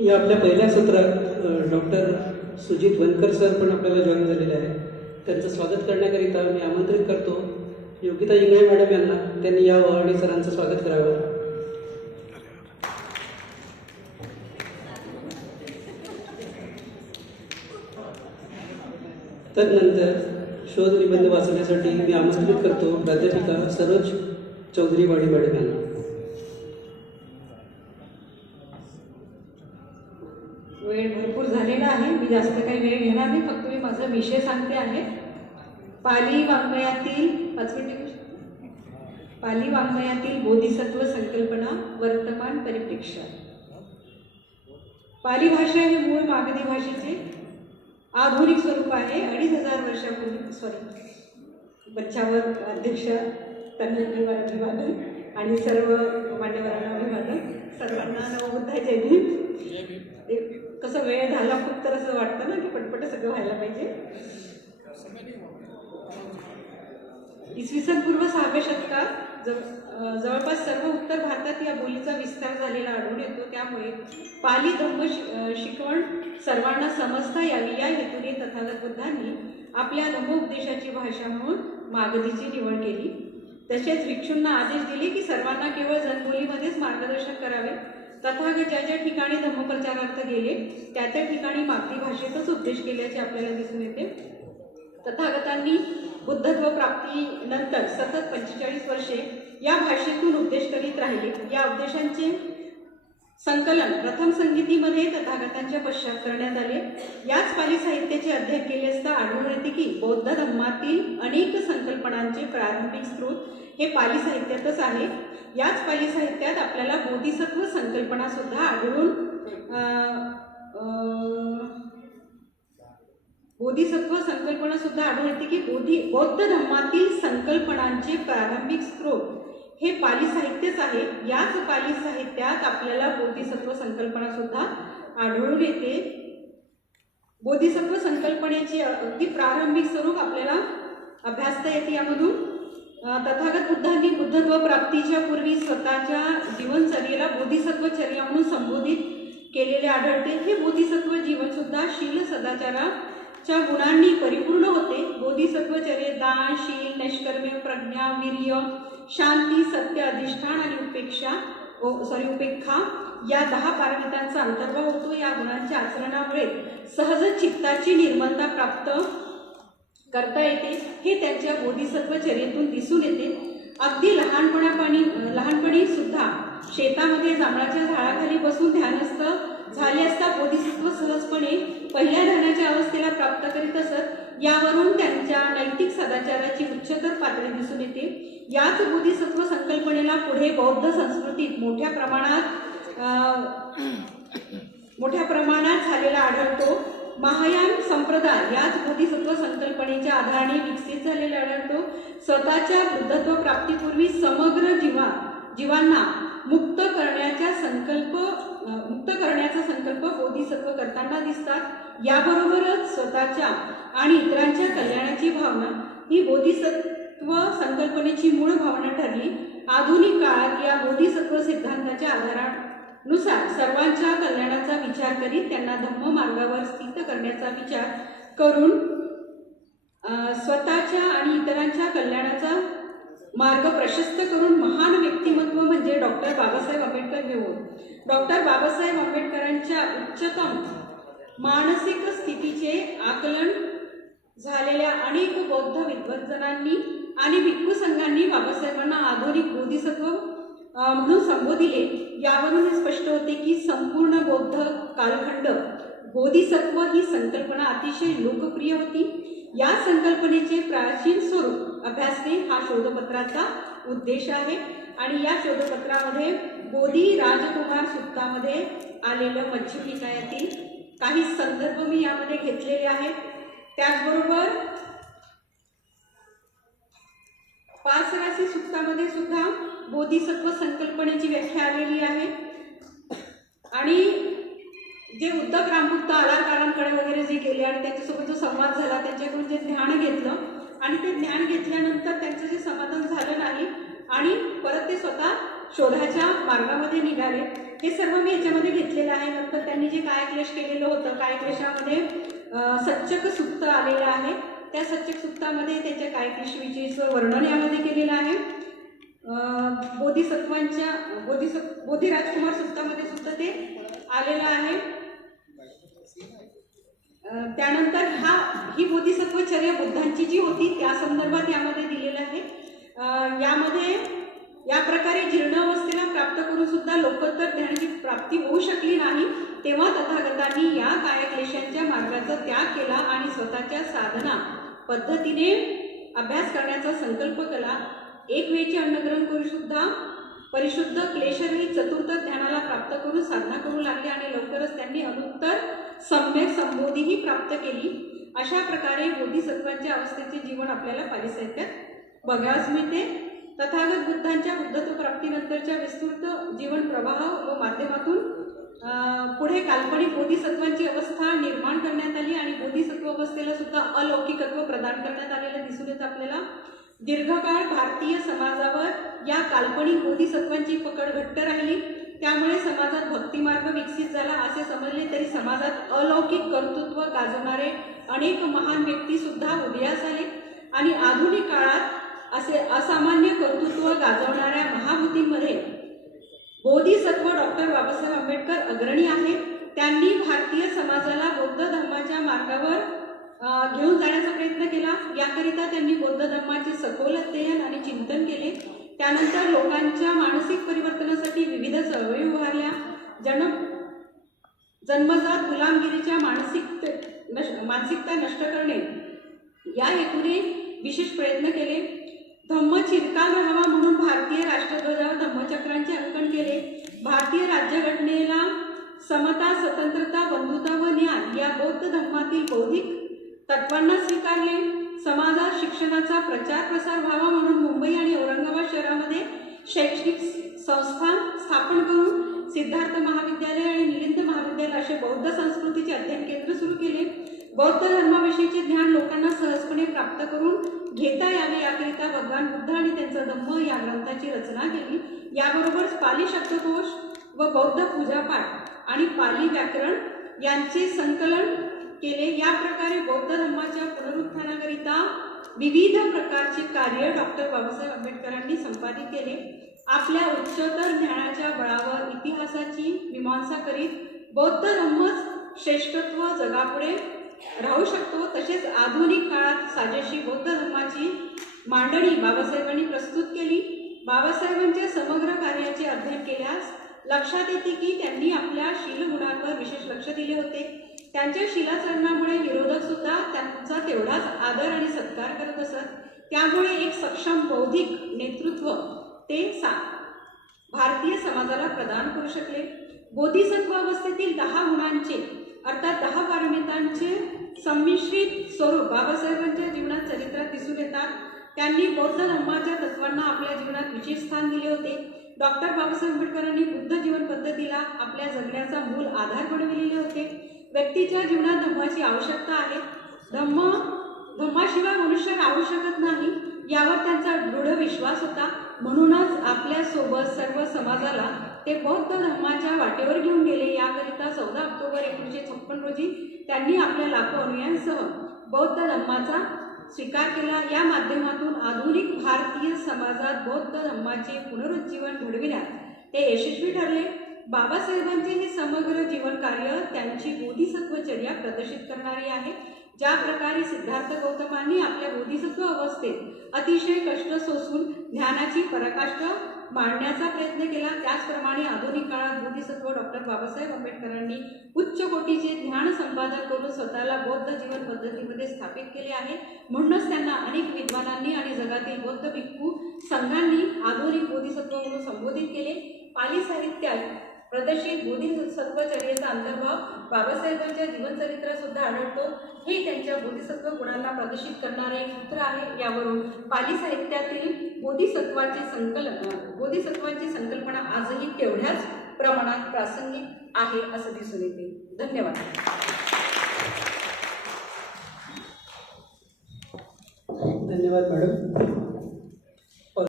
या आपल्या पहिल्या सत्रात डॉक्टर सुजित वनकर सर पण आपल्याला जॉईन झालेले आहे. त्यांचं स्वागत करण्याकरिता मी आमंत्रित करतो योगिता इंगळे मॅडम यांना. त्यांनी यावं आणि सरांचं स्वागत करावं. तदनंतर शोध निबंध वाचण्यासाठी मी आमंत्रित करतो प्राध्यापिका सरोज चौधरीवाडी मॅडम यांना. वेळ भरपूर झालेला आहे. मी जास्त काही वेळ घेणार नाही. फक्त मी माझा विषय सांगते आहे. पाली वाङ्मयातील बोधिसत्व संकल्पना वर्तमान परिप्रेक्ष्य. पाली भाषा हे मूळ मागधी भाषेचे आधुनिक स्वरूप आहे. 2500 वर्षापूर्वी बच्चावर अध्यक्ष त्यांना अभिवादन आणि सर्व मान्यवरांना अभिवादन. सर्वांना नवबुद्धाच्या दिन. कसं वेळ झाला खूप तर असं वाटतं ना की पटपट सगळं व्हायला पाहिजे. इसवी सन पूर्व 6व्या शतकात जवळपास सर्व उत्तर भारतात या बोलीचा विस्तार झालेला आढळून येतो. त्यामुळे पाली धम्म शिकवण सर्वांना समजता यावी या हेतूने तथागत बुद्धांनी आपल्या धम्मोपदेशाची भाषा म्हणून मागधीची निवड केली. तसेच भिक्षूंना आदेश दिले की सर्वांना केवळ जनबोलीमध्येच मार्गदर्शन करावे. तथागत ज्या ज्या ठिकाणी धम्मप्रचारार्थ गेले त्या त्या ठिकाणी मागधी भाषेतच उपदेश केल्याचे आपल्याला दिसून येते. तथागतांनी बुद्धत्व प्राप्तीनंतर सतत 45 वर्षे या भाषेतून उपदेश करीत राहिले. या उपदेशांचे संकलन प्रथम संगीतीमध्ये तथागतांच्या पश्चात करण्यात आले. याच पाली साहित्याचे अध्ययन केले असता आढळून येते की बौद्ध धम्मातील अनेक संकल्पनांचे प्रारंभिक स्रोत हे पाली साहित्यातच आहे. याच पाली साहित्यात आपल्याला बोधिसत्व संकल्पना सुद्धा आढळून येते की बौद्ध धम्मातील संकल्पनांचे प्रारंभिक स्रोत हे पाली साहित्यच आहे. याच पाली साहित्यात आपल्याला बोधिसत्व संकल्पना सुद्धा आढळून येते. बोधिसत्व संकल्पनेचे अगदी प्रारंभिक स्वरूप आपल्याला अभ्यासता येते. यामधून तथागत बुद्धांनी बुद्धत्व प्राप्तीच्या पूर्वी स्वतःच्या जीवनचर्येला बोधिसत्वचर्या म्हणून संबोधित केलेले आढळते. हे बोधिसत्व जीवन सुद्धा शील सदाचाराच्या गुणांनी परिपूर्ण होते. बोधिसत्वचर्येत दान, शील, नैष्कर्म्य, प्रज्ञा, वीर्य, शांती, सत्य, अधिष्ठान आणि उपेक्षा या 10 पारमितांचा अंतर्भाव होतो. या गुणांच्या आचरणामुळे सहज चित्ताची निर्मलता प्राप्त करता येते. हे त्यांच्या बोधिसत्वचर्येतून दिसून येते. अगदी लहानपणी सुद्धा शेतामध्ये जांभळाच्या झाडाखाली बसून ध्यानस्थ झाले असता बोधिसत्व सहजपणे पहिल्या ध्यानाच्या अवस्थेला प्राप्त करीत असत. यावरून त्यांच्या नैतिक सदाचाराची उच्चतर पातळी दिसून येते. याच बोधिसत्व संकल्पनेला पुढे बौद्ध संस्कृतीत मोठ्या प्रमाणात झालेला आढळतो. महायान संप्रदाय याच बोधिसत्व संकल्पनेच्या आधाराने विकसित झालेला आढळतो. स्वतःच्या बुद्धत्व प्राप्तीपूर्वी समग्र जीवांना मुक्त करण्याचा संकल्प बोधिसत्व करताना दिसतात. याबरोबरच स्वतःच्या आणि इतरांच्या कल्याणाची भावना ही बोधिसत्व संकल्पनेची मूळ भावना ठरली. आधुनिक काळात या बोधिसत्व सिद्धांताच्या आधारानुसार सर्वांच्या कल्याणाचा विचार करीत त्यांना धम्म मार्गावर स्थित करण्याचा विचार करून स्वतःच्या आणि इतरांच्या कल्याणाचा मार्ग प्रशस्त करून महान व्यक्तिमत्व म्हणजे डॉक्टर बाबासाहेब आंबेडकर घेऊन डॉक्टर बाबासाहेब आंबेडकरांच्या उच्चतम मानसिक स्थितीचे आकलन झालेल्या अनेक बौद्ध विद्वज्जनांनी आणि भिक्खू संघांनी बाबासाहेबांना आधुनिक बोधिसत्व म्हणून संबोधिले. यावरून हे स्पष्ट होते की संपूर्ण बौद्ध कालखंड बोधिसत्व ही संकल्पना अतिशय लोकप्रिय होती. या संकल्पनेचे प्राचीन स्वरूप अभ्यासणे हा शोधपत्राचा उद्देश आहे. आणि या शोधपत्रामध्ये बोधी राजकुमार सुत्तामध्ये आलेलं मच्छू निकायातील काही संदर्भ मी यामध्ये घेतलेले आहेत. त्याचबरोबर पासरासी सुत्तामध्ये सुद्धा बोधिसत्व संकल्पनेची व्याख्या आलेली आहे. आणि जे उद्धव रामभक्त आलाकारांकडे वगैरे जे गेले आणि त्यांच्यासोबत जो संवाद झाला त्यांच्याकडून जे ज्ञान घेतलं आणि ते ज्ञान घेतल्यानंतर त्यांचं जे समाधान झालं नाही आणि परत ते स्वतः शोधाच्या मार्गामध्ये निघाले. हे सर्व मी याच्यामध्ये घेतलेलं आहे. नंतर त्यांनी जे कायक्लेश केलेलं होतं. कायक्लेशामध्ये सच्चक सुक्त आलेलं आहे. त्या सच्चक सुक्तामध्ये त्याच्या कायक्लेशविषयीचं वर्णन यामध्ये केलेलं आहे. बोधी राजकुमार सुक्तामध्ये सुद्धा ते आलेलं आहे. त्यानंतर ही बोधिसत्वचर्या बुद्धांची जी होती त्या संदर्भात यामध्ये दिलेलं आहे. यामध्ये या प्रकारे जीर्ण अवस्थेला प्राप्त करून सुद्धा लोकोत्तर ज्ञानाची प्राप्ती होऊ शकली नाही, तेव्हा तथागतांनी या कायक्लेशांच्या मार्गाचा त्याग केला आणि स्वतःच्या साधना पद्धतीने अभ्यास करण्याचा संकल्प केला. एक वेळचे अन्नग्रहण करून सुद्धा परिशुद्ध क्लेशरहित चतुर्थ ध्यानाला प्राप्त करून साधना करू लागले आणि लवकरच त्यांनी अनुत्तर सम्यक संबोधीही प्राप्त केली. अशा प्रकारे बोधिसत्वांच्या अवस्थेचे जीवन आपल्याला पाली साहित्यात बघायला मिळते. तथागत बुद्धांच्या बुद्धत्व प्राप्तीनंतरच्या विस्तृत जीवन प्रवाह व माध्यमातून पुढे काल्पनिक बोधिसत्वांची अवस्था निर्माण करण्यात आली आणि बोधिसत्व अवस्थेला सुद्धा अलौकिकत्व प्रदान करण्यात आलेलं दिसून येतं आपल्याला. दीर्घकाळ भारतीय समाजावर या काल्पनिक बोधिसत्वांची पकड घट्ट राहिली. त्यामुळे समाजात भक्तिमार्ग विकसित झाला असे समजले तरी समाजात अलौकिक कर्तृत्व गाजवणारे अनेक महान व्यक्ती सुद्धा उदयास आले आणि आधुनिक काळात असे असामान्य कर्तृत्व गाजवणाऱ्या महाभूतींमध्ये बोधिसत्व डॉक्टर बाबासाहेब आंबेडकर अग्रणी आहेत. त्यांनी भारतीय समाजाला बौद्ध धर्माच्या मार्गावर घेऊन जाण्याचा प्रयत्न केला. याकरिता त्यांनी बौद्ध धर्माचे सखोल अध्ययन आणि चिंतन केले. त्यानंतर लोकांच्या मानसिक परिवर्तनासाठी विविध चळवळी उभारल्या. जन्मजात गुलामगिरीच्या मानसिकता नष्ट करणे या हेतूने विशेष प्रयत्न केले. धम्म चिरकाल राहावा म्हणून भारतीय राष्ट्रध्वजावर धम्मचक्रांचे अंकन केले. भारतीय राज्यघटनेला समता, स्वतंत्रता, बंधुता व न्याय या बौद्ध धर्मातील बौद्धिक तत्वांना स्वीकारले. समाजात शिक्षणाचा प्रचार प्रसार व्हावा म्हणून मुंबई आणि औरंगाबाद शहरामध्ये शैक्षणिक संस्था स्थापन करून सिद्धार्थ महाविद्यालय आणि मिलिंद महाविद्यालय असे बौद्ध संस्कृतीचे अध्ययन केंद्र सुरू केले. बौद्ध धर्माविषयीचे ज्ञान लोकांना सहजपणे प्राप्त करून घेता यावे याकरिता भगवान बुद्ध आणि त्यांचा धम्म या ग्रंथाची रचना केली. याबरोबरच पाली शब्दकोश व बौद्ध पूजापाठ आणि पाली व्याकरण यांचे संकलन केले. या प्रकारे बौद्ध धर्माच्या पुनरुत्थानाकरिता विविध प्रकारचे कार्य डॉक्टर बाबासाहेब आंबेडकरांनी संपादित केले. आपल्या उच्चतर ज्ञानाच्या बळावर इतिहासाची मीमांसा करीत बौद्ध धर्मच श्रेष्ठत्व जगापुढे राहू शकतो. तसेच आधुनिक काळात साजेशी बौद्ध धर्माची मांडणी बाबासाहेबांनी प्रस्तुत केली. बाबासाहेबांच्या समग्र कार्याचे अध्ययन केल्यास लक्षात येते की त्यांनी आपल्या शीलगुणांवर विशेष लक्ष दिले होते. त्यांच्या शिलाचरणामुळे विरोधक सुद्धा त्यांचा तेवढाच आदर आणि सत्कार करत असत. त्यामुळे एक सक्षम बौद्धिक नेतृत्व ते भारतीय समाजाला प्रदान करू शकले. बोधिसत्व अवस्थेतील 10 गुणांचे अर्थात 10 पारमितांचे संमिश्रित स्वरूप बाबासाहेबांच्या जीवनात चरित्रात दिसून येतात. त्यांनी बौद्ध धर्माच्या तत्वांना आपल्या जीवनात विशेष स्थान दिले होते. डॉक्टर बाबासाहेब आंबेडकरांनी बुद्ध जीवन पद्धतीला आपल्या जगण्याचा मूल आधार बनविलेले होते. व्यक्तीच्या जीवनात धम्माची आवश्यकता आहे. धम्माशिवाय मनुष्य राहू शकत नाही यावर त्यांचा दृढ विश्वास होता. म्हणूनच आपल्या सोबत सर्व समाजाला ते बौद्ध धर्माच्या वाटेवर घेऊन गेले. याकरिता 14 ऑक्टोबर 1956 रोजी त्यांनी आपल्या लाखो अनुयायांसह बौद्ध धर्माचा स्वीकार केला. या माध्यमातून आधुनिक भारतीय समाजात बौद्ध धर्माचे पुनरुज्जीवन घडविण्यात ते यशस्वी ठरले. बाबासाहेबांचे हे समग्र जीवन कार्य त्यांची बोधिसत्वचर्या प्रदर्शित करणारी आहे. ज्या प्रकारे सिद्धार्थ गौतमांनी आपल्या बोधिसत्व अवस्थेत अतिशय कष्ट सोसून ज्ञानाची पराकाष्ठा मांडण्याचा प्रयत्न केला, त्याचप्रमाणे आधुनिक काळात बोधिसत्व डॉक्टर बाबासाहेब आंबेडकरांनी उच्च कोटीचे ज्ञान संपादन करून स्वतःला बौद्ध जीवन पद्धतीमध्ये स्थापित केले आहे. म्हणूनच त्यांना अनेक विद्वानांनी आणि जगातील बौद्ध भिक्खू संघांनी आधुनिक बोधिसत्व म्हणून संबोधित केले. पाली साहित्यात प्रदर्शित बोधिसत्वचर्येचा अंतर्भाव बाबासाहेबांच्या जीवनचरित्रात सुद्धा आढळतो. हे त्यांच्या बोधिसत्व गुणांना प्रदर्शित करणारे एक सूत्र आहे. यावरून पाली साहित्यातील बोधिसत्वाची संकल्पना आजही तेवढ्याच प्रमाणात प्रासंगिक आहे असं दिसून येते. धन्यवाद. धन्यवाद मॅडम.